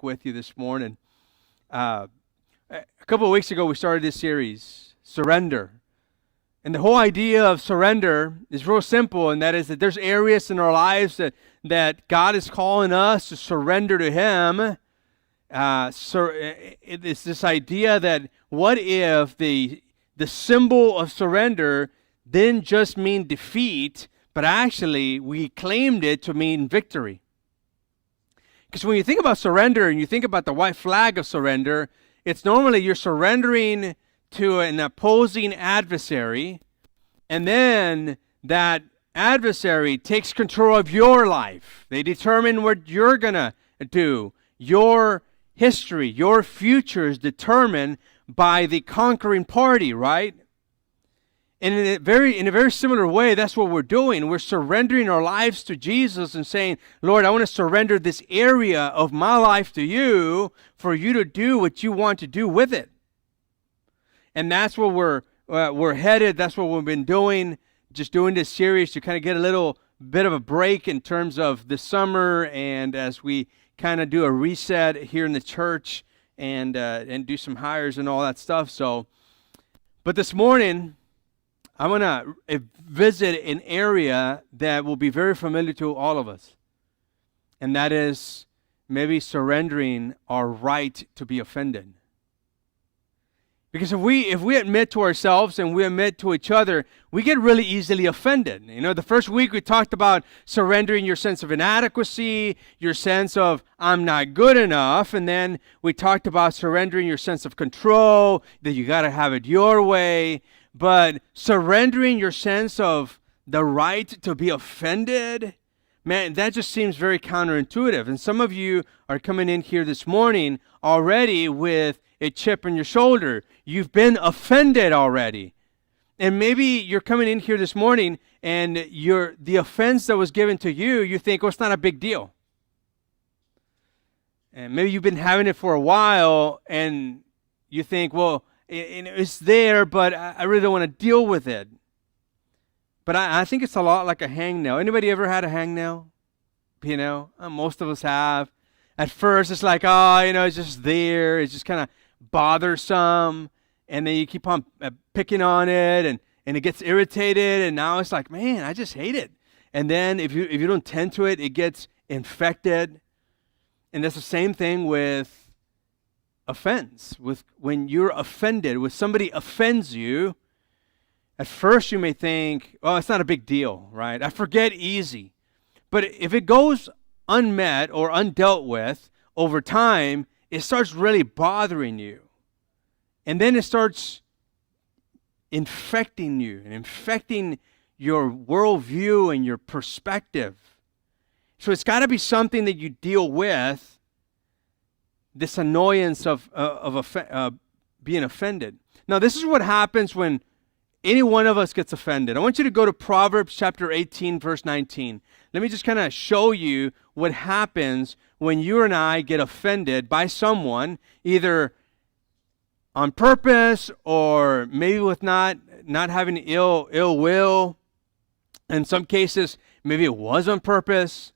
quick with you this morning. A couple of weeks ago, we started this series, Surrender. And the whole idea of surrender is real simple, and that is that there's areas in our lives that God is calling us to surrender to Him. It's this idea that what if the symbol of surrender didn't just mean defeat, but actually we claimed it to mean victory. Because when you think about surrender and you think about the white flag of surrender, it's normally you're surrendering to an opposing adversary, and then that adversary takes control of your life. They determine what you're going to do. Your history, your future is determined by the conquering party, right? And in a very similar way, that's what we're doing. We're surrendering our lives to Jesus and saying, Lord, I want to surrender this area of my life to you for you to do what you want to do with it. And that's where we're headed. That's what we've been doing, just doing this series to kind of get a little bit of a break in terms of the summer, and as we kind of do a reset here in the church and do some hires and all that stuff. So, but this morning, I'm going to visit an area that will be very familiar to all of us, and that is maybe surrendering our right to be offended. Because if we admit to ourselves and we admit to each other, we get really easily offended. You know, the first week we talked about surrendering your sense of inadequacy, your sense of I'm not good enough, and then we talked about surrendering your sense of control, that you got to have it your way. But surrendering your sense of the right to be offended, man, that just seems very counterintuitive. And some of you are coming in here this morning already with a chip on your shoulder. You've been offended already. And maybe you're coming in here this morning and the offense that was given to you, you think, well, it's not a big deal. And maybe you've been having it for a while and you think, well, it's there, but I really don't want to deal with it. But I think it's a lot like a hangnail. Anybody ever had a hangnail? You know, most of us have. At first, it's like, it's just there. It's just kind of bothersome. And then you keep on picking on it, and it gets irritated. And now it's like, man, I just hate it. And then if you don't tend to it, it gets infected. And that's the same thing with offense. When you're offended, when somebody offends you, at first you may think, oh, it's not a big deal, right? I forget easy. But if it goes unmet or undealt with over time, it starts really bothering you. And then it starts infecting you and infecting your worldview and your perspective. So it's got to be something that you deal with, this annoyance of being offended. Now, this is what happens when any one of us gets offended. I want you to go to Proverbs chapter 18, verse 19. Let me just kind of show you what happens when you and I get offended by someone, either on purpose or maybe with not having ill will. In some cases, maybe it was on purpose.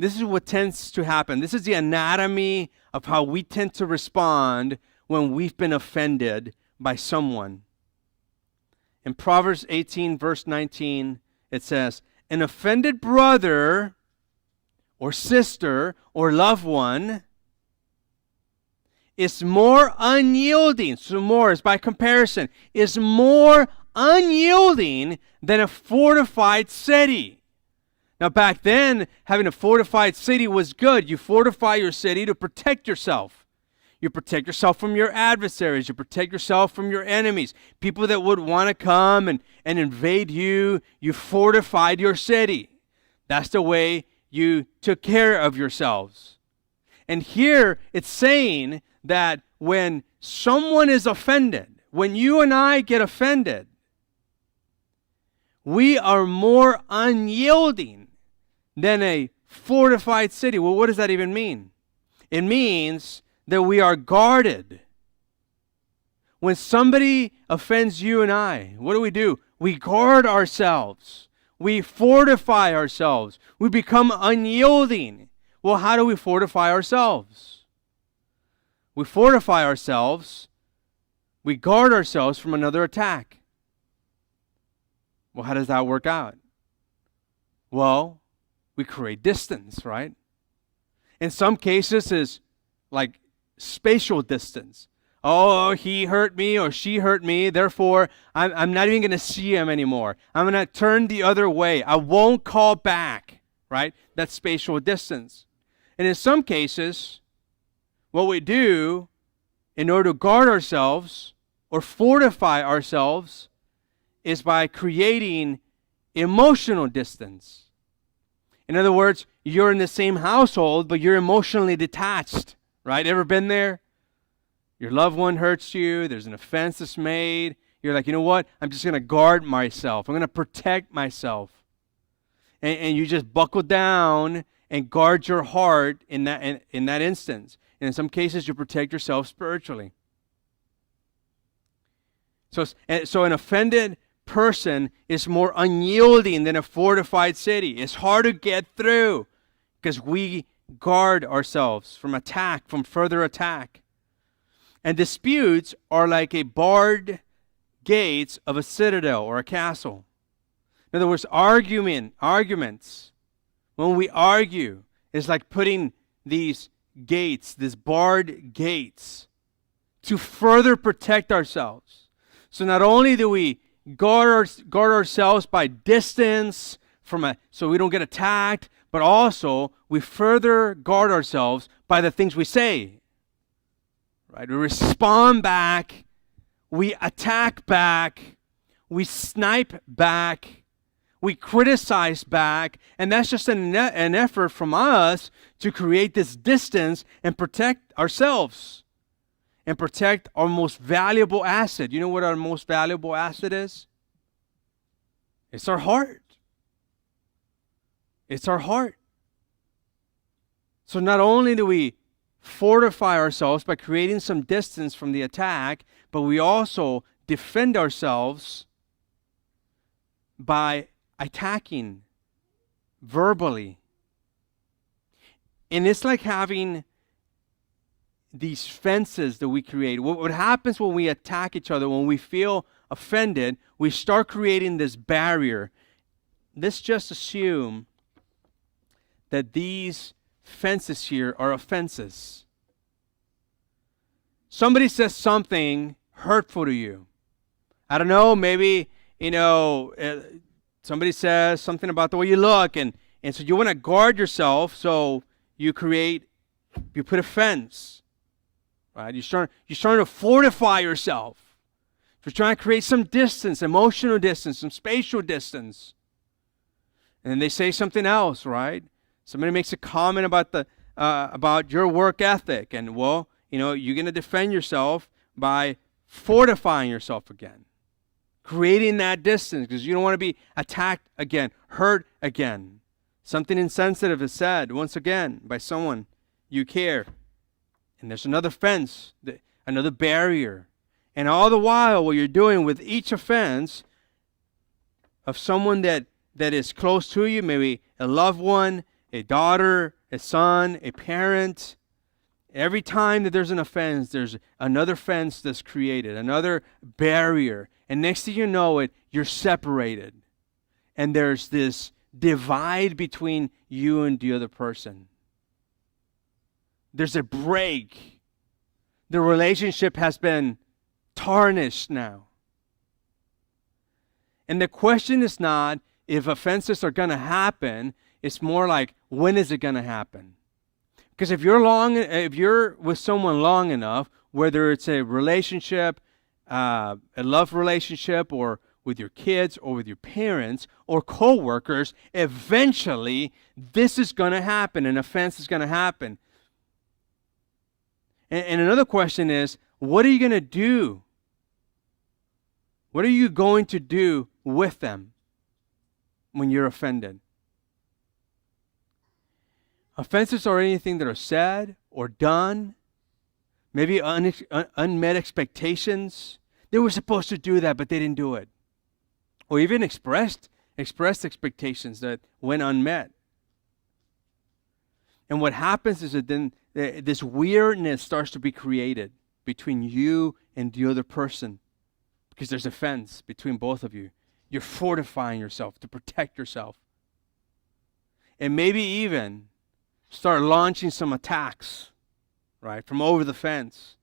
This is what tends to happen. This is the anatomy of how we tend to respond when we've been offended by someone. In Proverbs 18, verse 19, it says, an offended brother or sister or loved one is more unyielding. So more is by comparison, is more unyielding than a fortified city. Now, back then, having a fortified city was good. You fortify your city to protect yourself. You protect yourself from your adversaries. You protect yourself from your enemies. People that would want to come and invade you. You fortified your city. That's the way you took care of yourselves. And here, it's saying that when someone is offended, when you and I get offended, we are more unyielding than a fortified city. Well, what does that even mean? It means that we are guarded. When somebody offends you and I, what do? We guard ourselves. We fortify ourselves. We become unyielding. Well, how do we fortify ourselves? We fortify ourselves. We guard ourselves from another attack. Well, how does that work out? Well, we create distance, right? In some cases, it's like spatial distance. Oh, he hurt me or she hurt me, therefore I'm not even going to see him anymore. I'm going to turn the other way. I won't call back, right? That's spatial distance. And in some cases, what we do in order to guard ourselves or fortify ourselves is by creating emotional distance. In other words, you're in the same household, but you're emotionally detached, right? Ever been there? Your loved one hurts you. There's an offense that's made. You're like, you know what? I'm just going to guard myself. I'm going to protect myself. And you just buckle down and guard your heart in that instance. And in some cases, you protect yourself spiritually. So an offended person is more unyielding than a fortified city. It's hard to get through because we guard ourselves from attack, from further attack. And disputes are like a barred gates of a citadel or a castle. In other words, arguments, when we argue, is like putting these gates, these barred gates, to further protect ourselves. So not only do we guard ourselves by distance so we don't get attacked, but also we further guard ourselves by the things we say. Right? We respond back, we attack back, we snipe back, we criticize back, and that's just an effort from us to create this distance and protect ourselves and protect our most valuable asset. You know what our most valuable asset is? It's our heart. It's our heart. So not only do we fortify ourselves by creating some distance from the attack, but we also defend ourselves by attacking verbally. And it's like having these fences that we create. What happens when we attack each other, when we feel offended, we start creating this barrier. Let's just assume that these fences here are offenses. Somebody says something hurtful to you. I don't know, maybe, somebody says something about the way you look, and so you want to guard yourself, so you put a fence. Right? You're starting to fortify yourself. You're trying to create some distance, emotional distance, some spatial distance. And then they say something else, right? Somebody makes a comment about your work ethic, and you're going to defend yourself by fortifying yourself again, creating that distance because you don't want to be attacked again, hurt again. Something insensitive is said once again by someone you care, and there's another fence, another barrier, and all the while what you're doing with each offense of someone that is close to you, maybe a loved one, a daughter, a son, a parent. Every time that there's an offense, there's another fence that's created, another barrier. And next thing you know it, you're separated. And there's this divide between you and the other person. There's a break. The relationship has been tarnished now. And the question is not if offenses are going to happen. It's more like, when is it going to happen? Because if you're with someone long enough, whether it's a relationship, a love relationship, or with your kids, or with your parents, or co-workers, eventually this is going to happen. An offense is going to happen. And another question is, what are you going to do? What are you going to do with them when you're offended? Offenses are anything that are said or done, maybe unmet expectations. They were supposed to do that, but they didn't do it. Or even expressed expectations that went unmet. And what happens is that then this weirdness starts to be created between you and the other person because there's a fence between both of you. You're fortifying yourself to protect yourself. And maybe even start launching some attacks, right, from over the fence.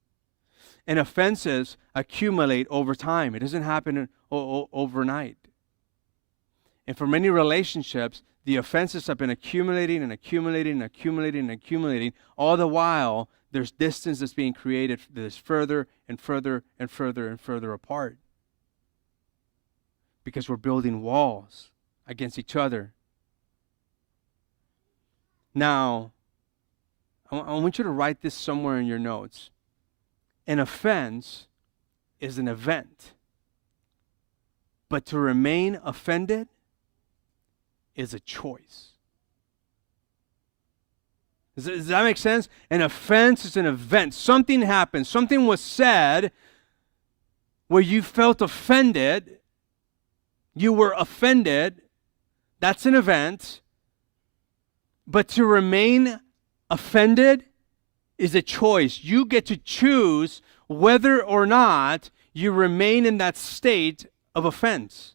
And offenses accumulate over time. It doesn't happen overnight. And for many relationships, the offenses have been accumulating and accumulating and accumulating and accumulating. All the while, there's distance that's being created that is further and further and further and further apart. Because we're building walls against each other. Now, I want you to write this somewhere in your notes. An offense is an event. But to remain offended is a choice. Does that make sense? An offense is an event. Something happened. Something was said where you felt offended. You were offended. That's an event. But to remain offended is a choice. You get to choose whether or not you remain in that state of offense.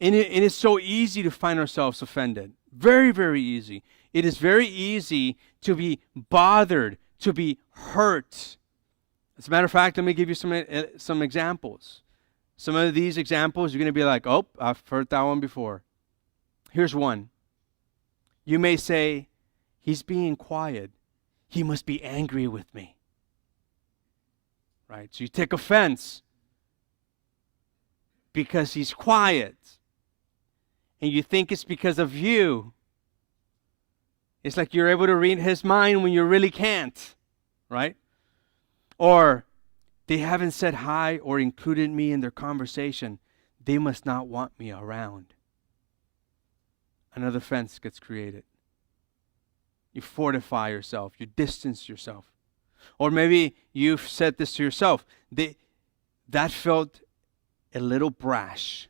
And it is so easy to find ourselves offended. Very, very easy. It is very easy to be bothered, to be hurt. As a matter of fact, let me give you some examples. Some of these examples, you're going to be like, oh, I've heard that one before. Here's one. You may say, he's being quiet. He must be angry with me. Right? So you take offense because he's quiet. And you think it's because of you. It's like you're able to read his mind when you really can't. Right? Or they haven't said hi or included me in their conversation. They must not want me around. Another fence gets created. You fortify yourself. You distance yourself. Or maybe you've said this to yourself. That felt a little brash,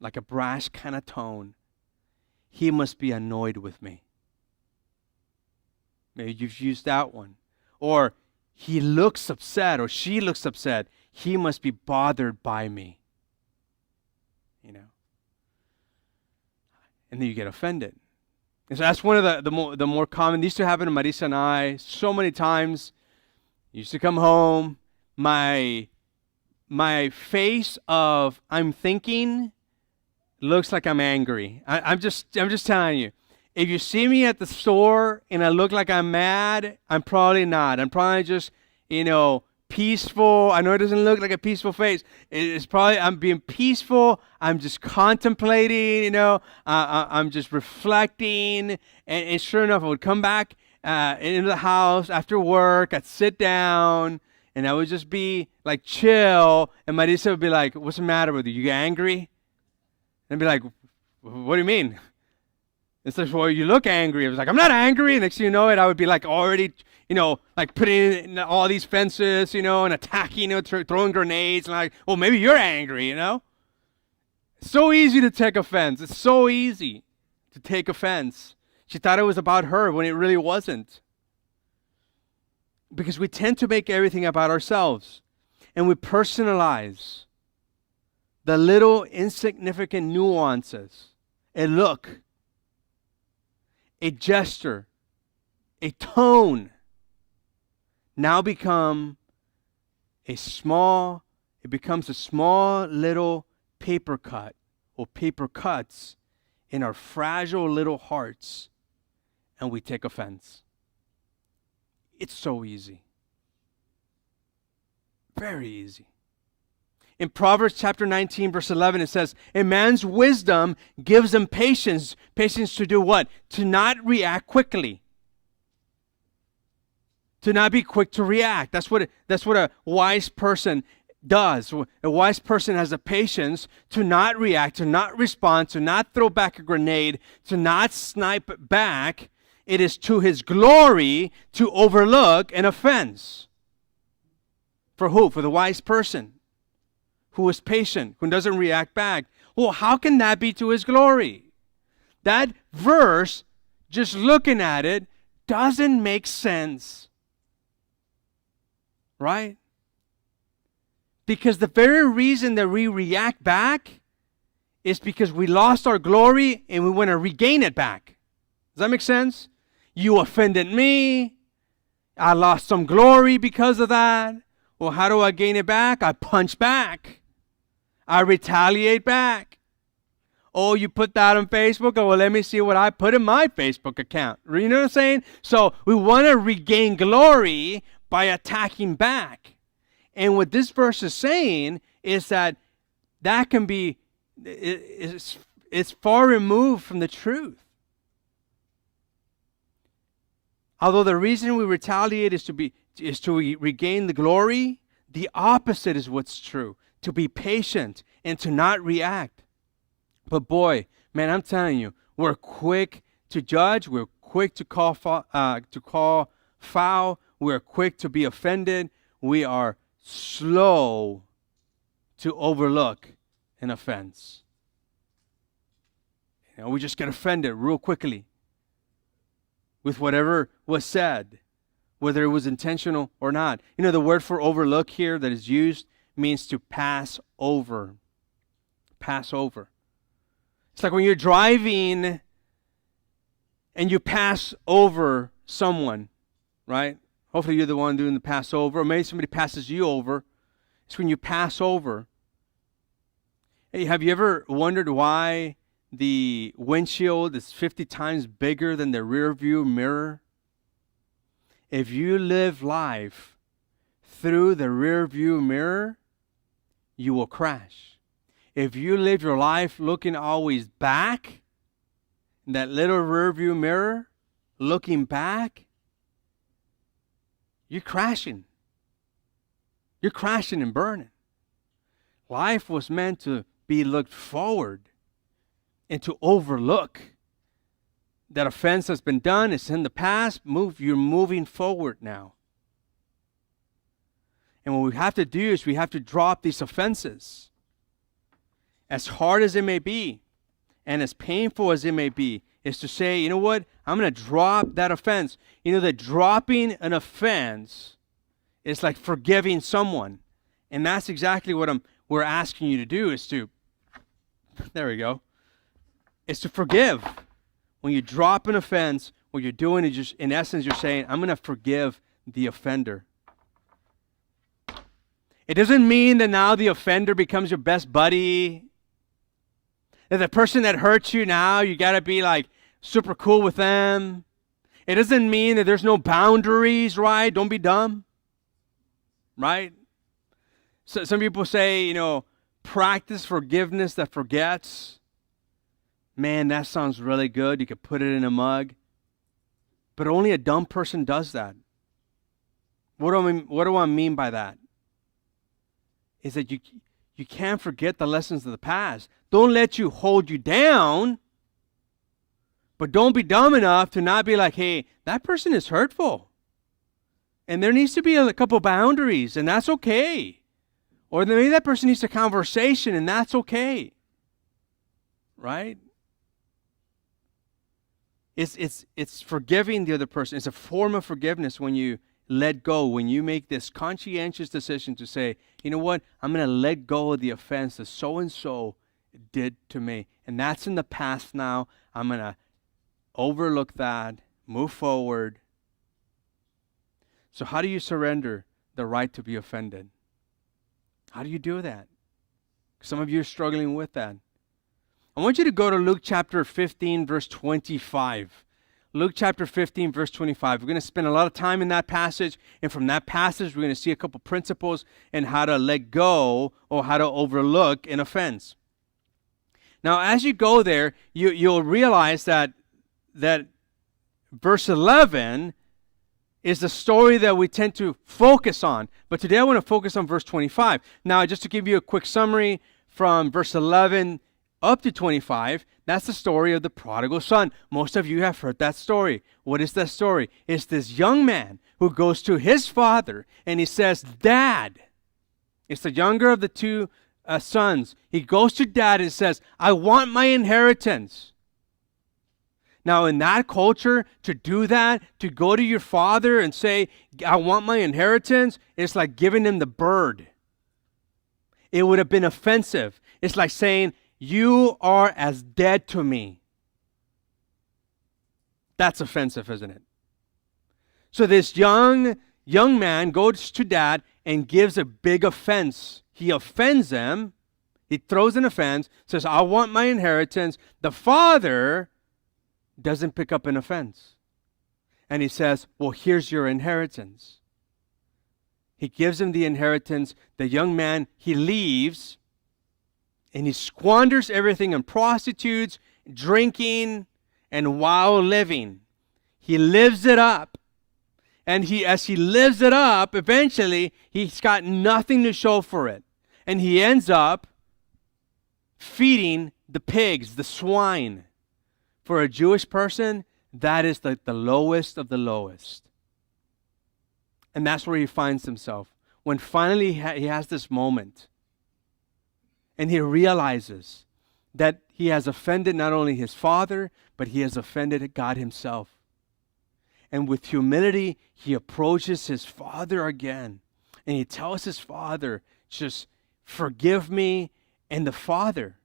like a brash kind of tone. He must be annoyed with me. Maybe you've used that one. Or he looks upset or she looks upset. He must be bothered by me. You know. And then you get offended. And so that's one of the more common. These two happen to Marisa and I so many times. Used to come home, my face of I'm thinking looks like I'm angry. I'm just telling you. If you see me at the store and I look like I'm mad, I'm probably not. I'm probably just, peaceful. I know it doesn't look like a peaceful face. It's probably I'm being peaceful. I'm just contemplating, I'm just reflecting. And sure enough, I would come back into the house after work. I'd sit down and I would just be like chill. And Marisa would be like, what's the matter with you? You angry? And I'd be like, what do you mean? It's like, well, you look angry. I was like, I'm not angry. And next thing you know it, I would be like already, like putting in all these fences, and attacking, throwing grenades. And like, well, maybe you're angry, It's so easy to take offense. It's so easy to take offense. She thought it was about her when it really wasn't. Because we tend to make everything about ourselves. And we personalize the little insignificant nuances. A look, a gesture, a tone now becomes a small little paper cut or paper cuts in our fragile little hearts, and we take offense. It's so easy. Very easy. In Proverbs chapter 19, verse 11, it says, a man's wisdom gives him patience. Patience to do what? To not react quickly. To not be quick to react. That's what a wise person does. A wise person has the patience to not react, to not respond, to not throw back a grenade, to not snipe back. It is to his glory to overlook an offense. For who? For the wise person who is patient, who doesn't react back. Well, how can that be to his glory? That verse just looking at it, doesn't make sense. Right? Because the very reason that we react back is because we lost our glory and we want to regain it back. Does that make sense? You offended me. I lost some glory because of that. Well, how do I gain it back? I punch back. I retaliate back. Oh, you put that on Facebook? Oh, well, let me see what I put in my Facebook account. You know what I'm saying? So we want to regain glory by attacking back. And what this verse is saying is that can be, it's far removed from the truth. Although the reason we retaliate is to regain the glory, the opposite is what's true. To be patient and to not react. But boy, man, I'm telling you, we're quick to judge. We're quick to call foul. We're quick to be offended. We are slow to overlook an offense. We just get offended real quickly with whatever was said, whether it was intentional or not. The word for overlook here that is used means to pass over. Pass over. It's like when you're driving and you pass over someone, right? Hopefully you're the one doing the pass over, or maybe somebody passes you over. It's when you pass over. Hey, have you ever wondered why the windshield is 50 times bigger than the rear view mirror? If you live life through the rear view mirror, you will crash. If you live your life looking always back, in that little rear view mirror, looking back, you're crashing. You're crashing and burning. Life was meant to be looked forward and to overlook. That offense has been done, it's in the past, you're moving forward now. And what we have to do is we have to drop these offenses. As hard as it may be, and as painful as it may be, is to say, you know what, I'm going to drop that offense. That dropping an offense is like forgiving someone. And that's exactly what we're asking you to do, is to, there we go, is to forgive. When you drop an offense, what you're doing is just, in essence, you're saying, I'm going to forgive the offender. It doesn't mean that now the offender becomes your best buddy. That the person that hurts you now, you got to be like super cool with them. It doesn't mean that there's no boundaries, right? Don't be dumb, right? So some people say, practice forgiveness that forgets. Man, that sounds really good. You could put it in a mug. But only a dumb person does that. What do I mean by that? Is that you can't forget the lessons of the past. Don't let you hold you down. But don't be dumb enough to not be like, hey, that person is hurtful. And there needs to be a couple boundaries, and that's okay. Or maybe that person needs a conversation, and that's okay. Right? It's forgiving the other person. It's a form of forgiveness when you let go, when you make this conscientious decision to say, you know what, I'm going to let go of the offense that so-and-so did to me. And that's in the past now. I'm going to overlook that, move forward. So how do you surrender the right to be offended? How do you do that? Some of you are struggling with that. I want you to go to Luke chapter 15, verse 25. Luke chapter 15, verse 25. We're going to spend a lot of time in that passage, and from that passage, we're going to see a couple principles in how to let go or how to overlook an offense. Now, as you go there, you'll realize that verse 11 is the story that we tend to focus on. But today I want to focus on verse 25. Now, just to give you a quick summary from verse 11 up to 25, that's the story of the prodigal son. Most of you have heard that story. What is that story? It's this young man who goes to his father and he says, Dad. It's the younger of the two sons. He goes to dad and says, I want my inheritance. Now, in that culture, to do that, to go to your father and say, I want my inheritance, it's like giving him the bird. It would have been offensive. It's like saying, you are as dead to me. That's offensive, isn't it? So this young man goes to dad and gives a big offense. He offends them. He throws an offense, says, I want my inheritance. The father doesn't pick up an offense. And he says, well, here's your inheritance. He gives him the inheritance. The young man, he leaves, and he squanders everything on prostitutes, drinking, and wild living. He lives it up. And as he lives it up, eventually, he's got nothing to show for it. And he ends up feeding the pigs, the swine. For a Jewish person, that is the lowest of the lowest. And that's where he finds himself. When finally he has this moment, and he realizes that he has offended not only his father, but he has offended God himself. And with humility, he approaches his father again. And he tells his father, just forgive me. And the father,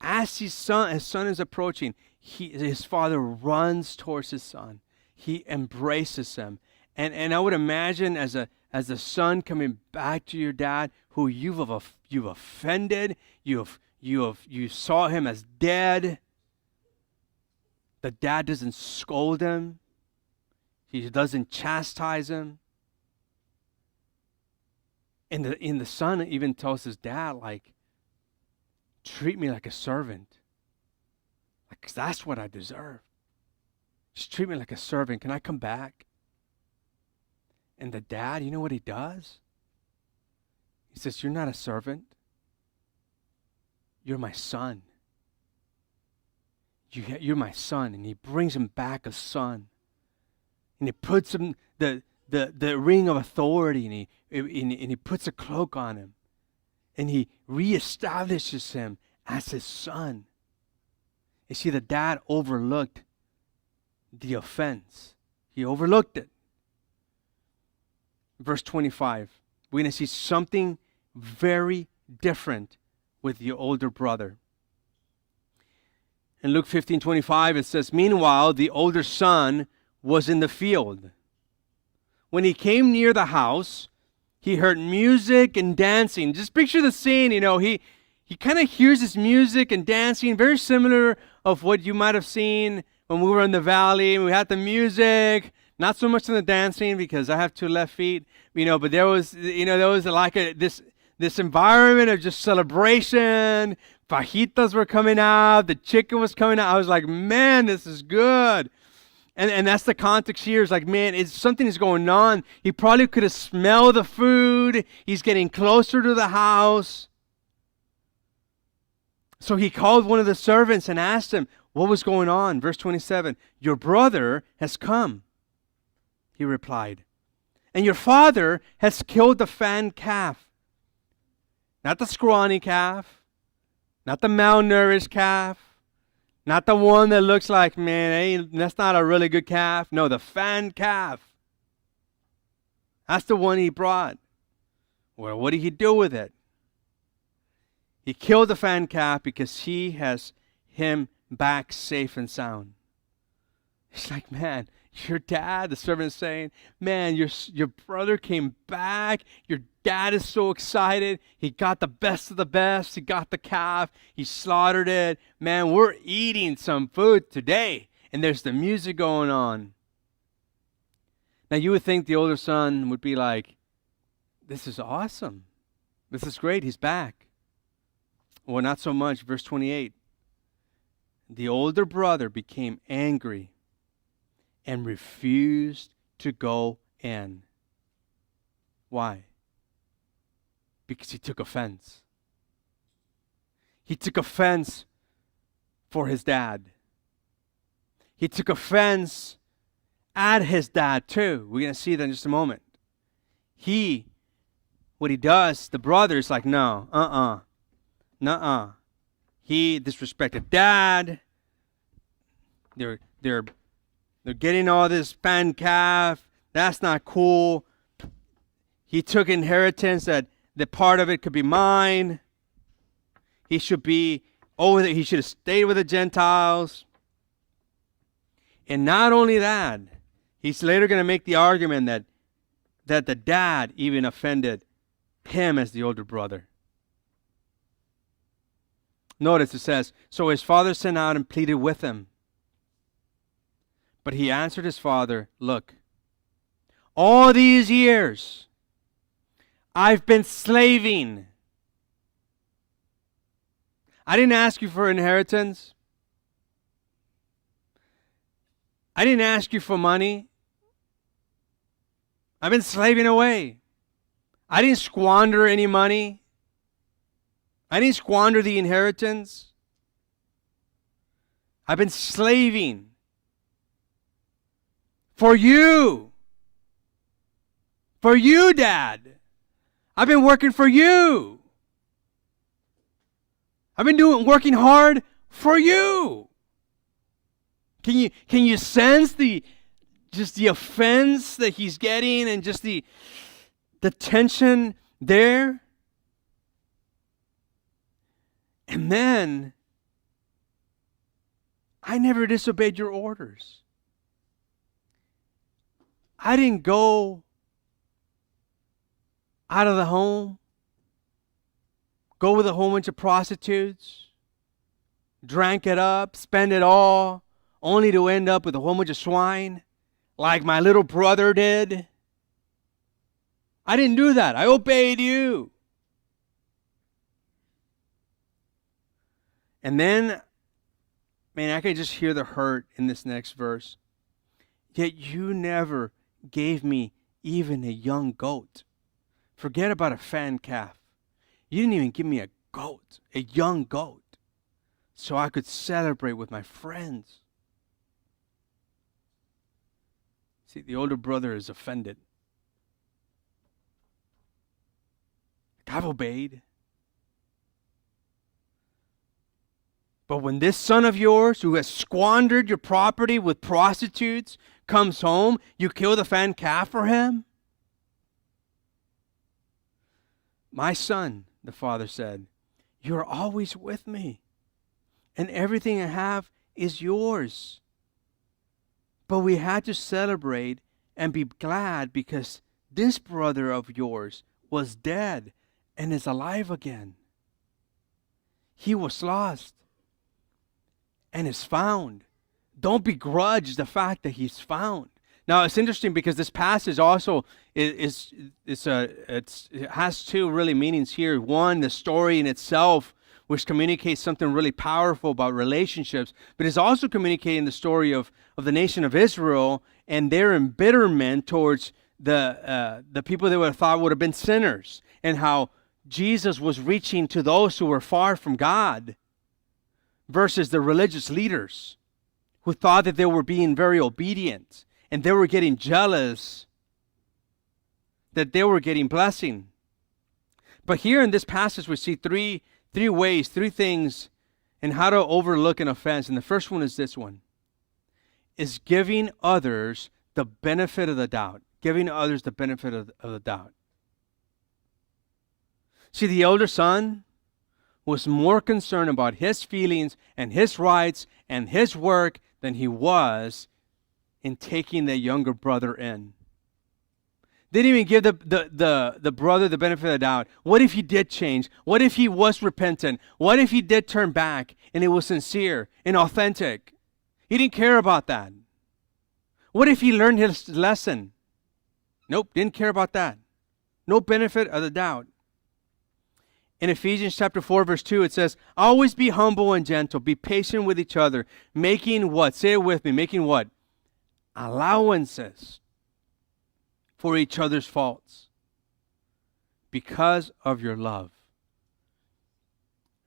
as his son is approaching, his father runs towards his son. He embraces him. And I would imagine as a son coming back to your dad, who you've offended, you saw him as dead. The dad doesn't scold him. He doesn't chastise him. And the son even tells his dad, like, treat me like a servant. Like, 'cause that's what I deserve. Just treat me like a servant. Can I come back? And the dad, you know what he does? He says, you're not a servant. You're my son. You're my son. And he brings him back a son. And he puts him the ring of authority, and he puts a cloak on him. And he reestablishes him as his son. You see, the dad overlooked the offense. He overlooked it. Verse 25, we're going to see something very different with the older brother. In Luke 15:25, it says, meanwhile, the older son was in the field. When he came near the house, he heard music and dancing. Just picture the scene, he kind of hears this music and dancing, very similar of what you might have seen when we were in the valley and we had the music, not so much in the dancing because I have two left feet, but there was like this environment of just celebration. Fajitas were coming out, the chicken was coming out. I was like, man, this is good. And that's the context here. It's like, man, something is going on. He probably could have smelled the food. He's getting closer to the house. So he called one of the servants and asked him what was going on. Verse 27, your brother has come, he replied, and your father has killed the fattened calf. Not the scrawny calf, not the malnourished calf, not the one that looks like, man, that's not a really good calf. No, the fattened calf. That's the one he brought. Well, what did he do with it? He killed the fattened calf because he has him back safe and sound. He's like, man, your dad, the servant is saying, man, your brother came back. Your dad is so excited. He got the best of the best. He got the calf. He slaughtered it. Man, we're eating some food today. And there's the music going on. Now, you would think the older son would be like, this is awesome. This is great. He's back. Well, not so much. Verse 28. The older brother became angry and refused to go in. Why? Because he took offense. He took offense for his dad. He took offense at his dad too. We're going to see that in just a moment. What he does, the brother is like, no, nuh-uh. He disrespected dad. They're they're they're getting all this fan calf. That's not cool. He took inheritance that part of it could be mine. He should be over there. He should have stayed with the Gentiles. And not only that, he's later going to make the argument that the dad even offended him as the older brother. Notice it says, so his father sent out and pleaded with him. But he answered his father, look, all these years I've been slaving. I didn't ask you for inheritance. I didn't ask you for money. I've been slaving away. I didn't squander any money. I didn't squander the inheritance. I've been slaving for you. For you, Dad. I've been working for you. I've been working hard for you. Can you sense the offense that he's getting and just the tension there? And then, I never disobeyed your orders. I didn't go out of the home, go with a whole bunch of prostitutes, drank it up, spend it all, only to end up with a whole bunch of swine, like my little brother did. I didn't do that. I obeyed you. And then, man, I can just hear the hurt in this next verse. Yet you never gave me even a young goat. Forget about a fan calf. You didn't even give me a goat, a young goat, so I could celebrate with my friends. See, the older brother is offended. I've obeyed. But when this son of yours, who has squandered your property with prostitutes, comes home, you kill the fan calf for him? My son, the father said, you are always with me, and everything I have is yours. But we had to celebrate and be glad because this brother of yours was dead and is alive again. He was lost and is found. Don't begrudge the fact that he's found. Now, it's interesting because this passage also it has two really meanings here. One, the story in itself, which communicates something really powerful about relationships, but it's also communicating the story of the nation of Israel and their embitterment towards the people they would have thought would have been sinners, and how Jesus was reaching to those who were far from God versus the religious leaders who thought that they were being very obedient and they were getting jealous that they were getting blessing. But here in this passage we see three ways, three things in how to overlook an offense. And the first one is this one, is giving others the benefit of the doubt. Giving others the benefit of the doubt. See, the elder son was more concerned about his feelings and his rights and his work than he was in taking the younger brother in. Didn't even give the brother the benefit of the doubt. What if he did change? What if he was repentant? What if he did turn back and it was sincere and authentic? He didn't care about that. What if he learned his lesson? Nope, didn't care about that. No benefit of the doubt. In Ephesians chapter 4, verse 2, it says, always be humble and gentle, be patient with each other, making what? Say it with me, making what? Allowances for each other's faults because of your love.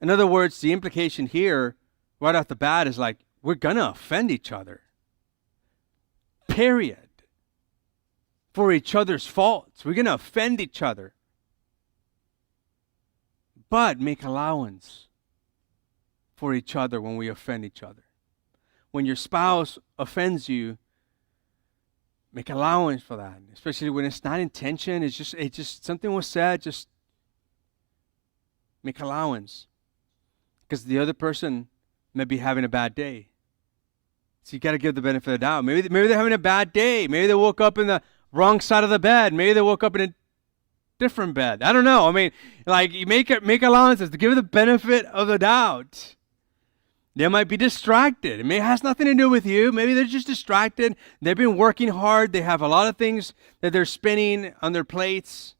In other words, the implication here, right off the bat, is like, we're going to offend each other. Period. For each other's faults. We're going to offend each other. But make allowance for each other when we offend each other. when your spouse offends you, make allowance for that, especially when it's not intention. It's just something was said. Just make allowance, because the other person may be having a bad day. So you got to give the benefit of the doubt. Maybe they're having a bad day. Maybe they woke up in the wrong side of the bed. Maybe they woke up in a different bed. I don't know. I mean, like, you make allowances to give the benefit of the doubt. They might be distracted. It has nothing to do with you. Maybe they're just distracted. They've been working hard. They have a lot of things that they're spinning on their plates.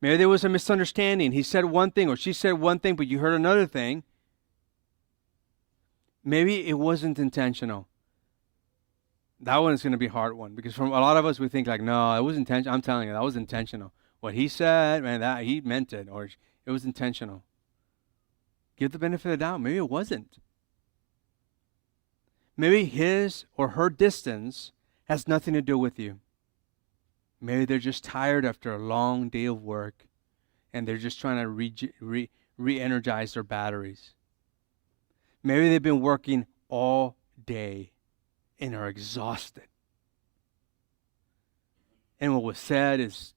Maybe there was a misunderstanding. He said one thing or she said one thing, but you heard another thing. Maybe it wasn't intentional. That one is going to be a hard one, because from a lot of us, we think like, no, it was intentional. I'm telling you, that was intentional. What he said, man, that he meant it, or it was intentional. Give the benefit of the doubt. Maybe it wasn't. Maybe his or her distance has nothing to do with you. Maybe they're just tired after a long day of work, and they're just trying to re-energize their batteries. Maybe they've been working all day and are exhausted. And what was said is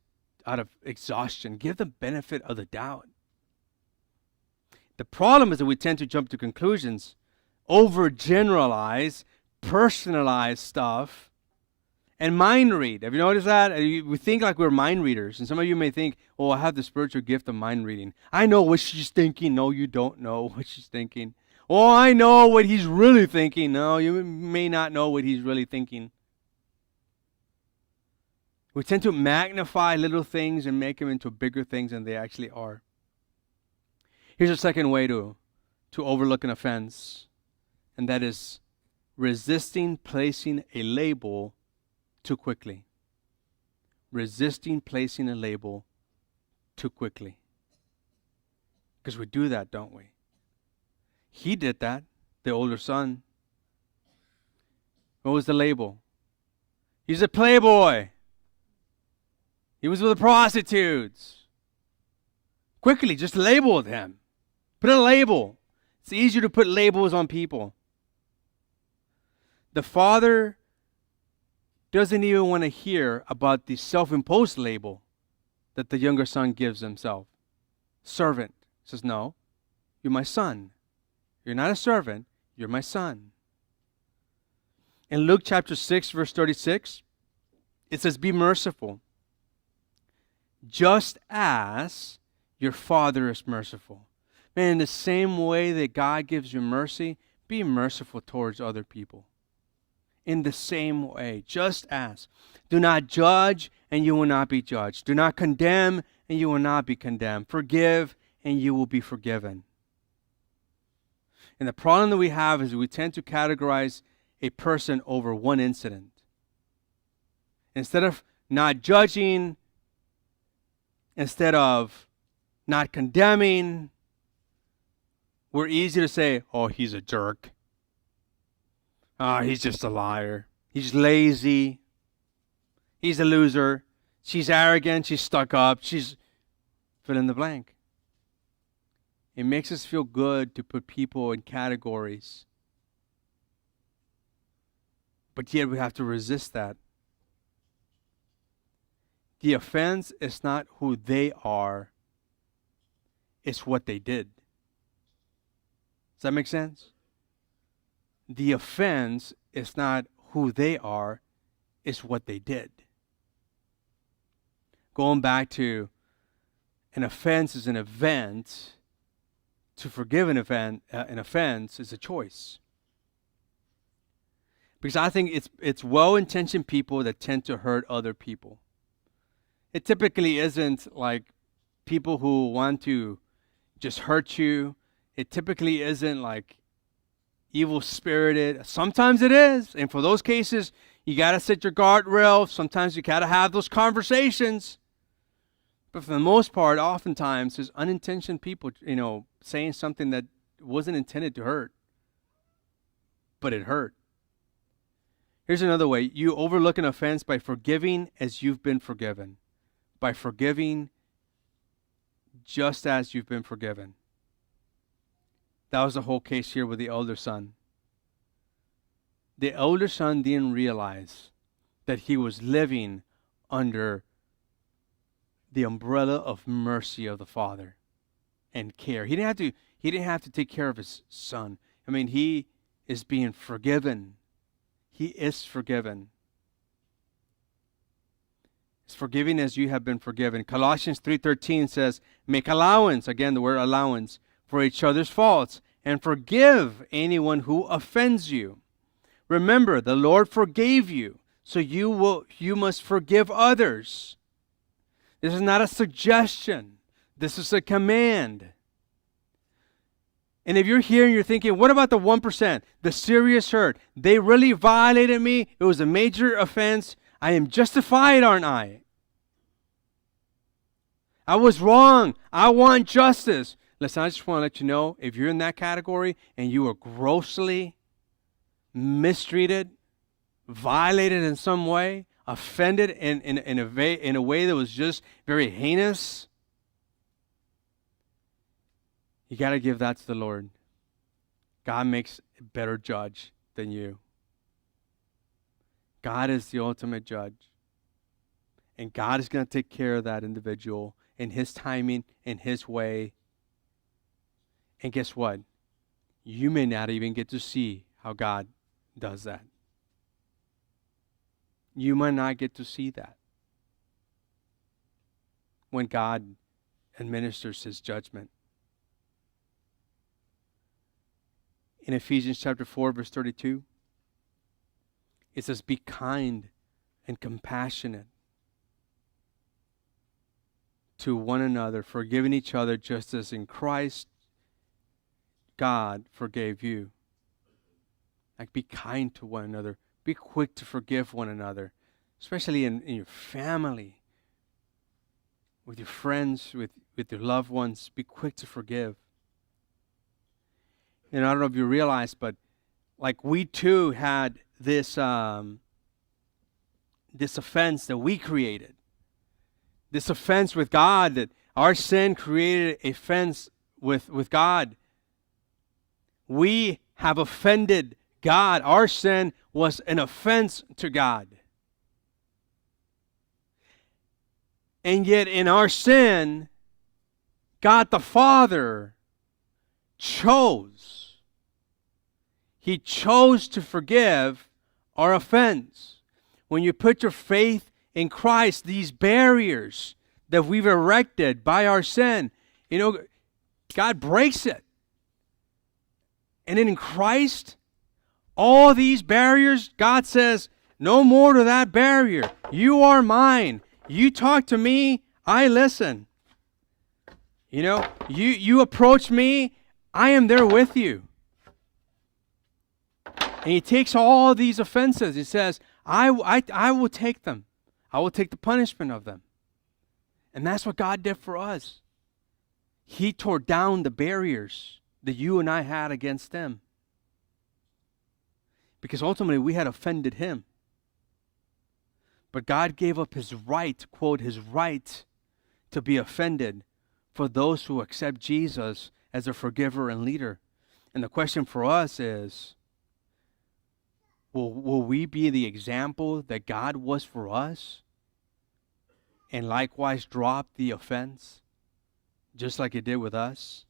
out of exhaustion. Give the benefit of the doubt. The problem is that we tend to jump to conclusions, overgeneralize, personalize stuff, and mind read. Have you noticed that? We think like we're mind readers. And some of you may think, oh, I have the spiritual gift of mind reading. I know what she's thinking. No, you don't know what she's thinking. Oh, I know what he's really thinking. No, you may not know what he's really thinking. We tend to magnify little things and make them into bigger things than they actually are. Here's a second way to overlook an offense, and that is resisting placing a label too quickly. Resisting placing a label too quickly. Because we do that, don't we? He did that, the older son. What was the label? He's a playboy. He was with the prostitutes. Quickly, just labeled him. Put a label. It's easier to put labels on people. The father doesn't even want to hear about the self-imposed label that the younger son gives himself. Servant. Says, no, you're my son. You're not a servant, you're my son. In Luke chapter 6, verse 36, it says, be merciful, just as your Father is merciful. Man, in the same way that God gives you mercy, be merciful towards other people. In the same way, just as. Do not judge, and you will not be judged. Do not condemn, and you will not be condemned. Forgive, and you will be forgiven. And the problem that we have is we tend to categorize a person over one incident. Instead of not judging, instead of not condemning, we're easy to say, oh, he's a jerk. Oh, he's just a liar. He's lazy. He's a loser. She's arrogant. She's stuck up. She's fill in the blank. It makes us feel good to put people in categories. But yet we have to resist that. The offense is not who they are. It's what they did. Does that make sense? The offense is not who they are. It's what they did. Going back to an offense is an event. To forgive an offense is a choice. Because I think it's well-intentioned people that tend to hurt other people. It typically isn't like people who want to just hurt you. It typically isn't like evil-spirited. Sometimes it is. And for those cases, you got to set your guardrail. Sometimes you got to have those conversations. But for the most part, oftentimes, there's unintentional people, saying something that wasn't intended to hurt. But it hurt. Here's another way. You overlook an offense by forgiving as you've been forgiven. By forgiving just as you've been forgiven. That was the whole case here with the elder son. the elder son didn't realize that he was living under the umbrella of mercy of the Father and care. He didn't have to take care of his son. I mean, he is being forgiven. He is forgiven. It's forgiving as you have been forgiven. Colossians 3:13 says, make allowance, again the word allowance, for each other's faults, and forgive anyone who offends you. Remember, the Lord forgave you, so you must forgive others. This is not a suggestion. This is a command. And if you're here and you're thinking, what about the 1%, the serious hurt? They really violated me. It was a major offense. I am justified, aren't I? I was wrong. I want justice. Listen, I just want to let you know, if you're in that category and you were grossly mistreated, violated in some way, offended in a way that was just very heinous, you got to give that to the Lord. God makes a better judge than you. God is the ultimate judge. And God is going to take care of that individual in His timing, in His way. And guess what? You may not even get to see how God does that. You might not get to see that when God administers His judgment. In Ephesians chapter 4, verse 32, it says, be kind and compassionate to one another, forgiving each other just as in Christ God forgave you. Like, be kind to one another. Be quick to forgive one another, especially in your family, with your friends, with your loved ones. Be quick to forgive. And I don't know if you realize, but like we too had this this offense that we created. This offense with God, that our sin created a offense with God. We have offended God. Our sin was an offense to God. And yet in our sin, God the Father chose. He chose to forgive our offense. When you put your faith in Christ, these barriers that we've erected by our sin, God breaks it. And then in Christ, all these barriers, God says, no more to that barrier. You are mine. You talk to me, I listen. You approach me, I am there with you. And He takes all these offenses. He says, I will take them. I will take the punishment of them. And that's what God did for us. He tore down the barriers that you and I had against Him. Because ultimately we had offended Him. But God gave up His right, quote, His right to be offended for those who accept Jesus as their forgiver and leader. And the question for us is, will we be the example that God was for us? And likewise drop the offense, just like He did with us?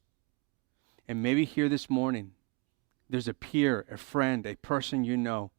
And maybe here this morning, there's a peer, a friend, a person you know